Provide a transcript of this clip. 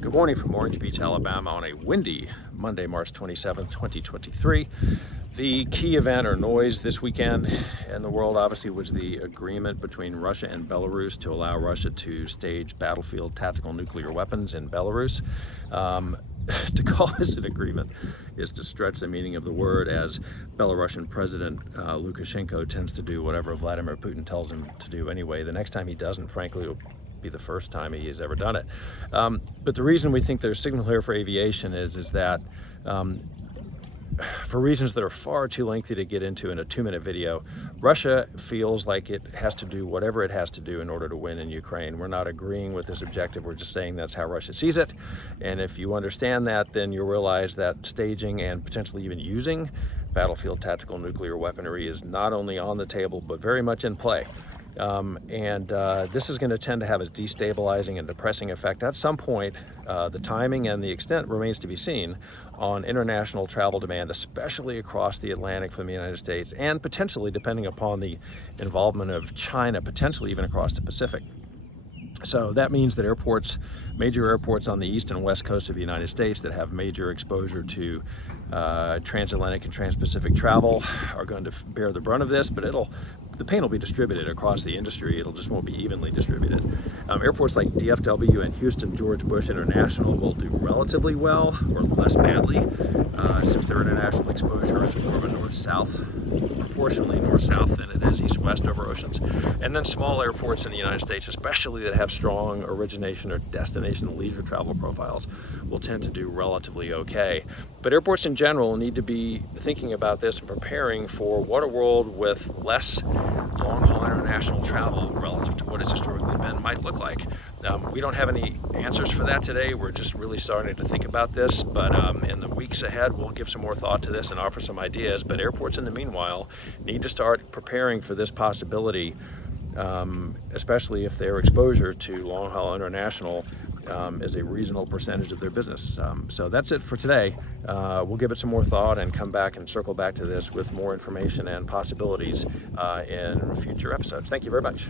Good morning from Orange Beach, Alabama on a windy Monday, March 27th, 2023. The key event or noise this weekend in the world obviously was the agreement between Russia and Belarus to allow Russia to stage battlefield tactical nuclear weapons in Belarus. To call this an agreement is to stretch the meaning of the word, as Belarusian President Lukashenko tends to do whatever Vladimir Putin tells him to do anyway. The next time he doesn't, frankly, will be the first time he has ever done it. But the reason we think there's signal here for aviation is that for reasons that are far too lengthy to get into in a 2-minute video, Russia feels like it has to do whatever it has to do in order to win in Ukraine. We're not agreeing with this objective, we're just saying that's how Russia sees it. And if you understand that, then you'll realize that staging and potentially even using battlefield tactical nuclear weaponry is not only on the table, but very much in play. This is going to tend to have a destabilizing and depressing effect at some point. The timing and the extent remains to be seen on international travel demand, especially across the Atlantic from the United States, and potentially, depending upon the involvement of China, potentially even across the Pacific. So that means that airports, major airports on the east and west coast of the United States that have major exposure to transatlantic and trans-Pacific travel are going to bear the brunt of this, but the pain will be distributed across the industry. It'll just won't be evenly distributed. Airports like DFW and Houston George Bush International will do relatively well, or less badly, since their international exposure is more of a north-south, proportionally north-south than it is east-west over oceans. And then small airports in the United States, especially that have strong origination or destination leisure travel profiles, will tend to do relatively okay. But airports in general need to be thinking about this and preparing for what a world with less long-haul international travel relative to what it's historically been might look like. We don't have any answers for that today. We're just really starting to think about this, but in the weeks ahead, we'll give some more thought to this and offer some ideas. But airports in the meanwhile need to start preparing for this possibility, especially if their exposure to long-haul international is a reasonable percentage of their business. So that's it for today. We'll give it some more thought and come back and circle back to this with more information and possibilities in future episodes. Thank you very much.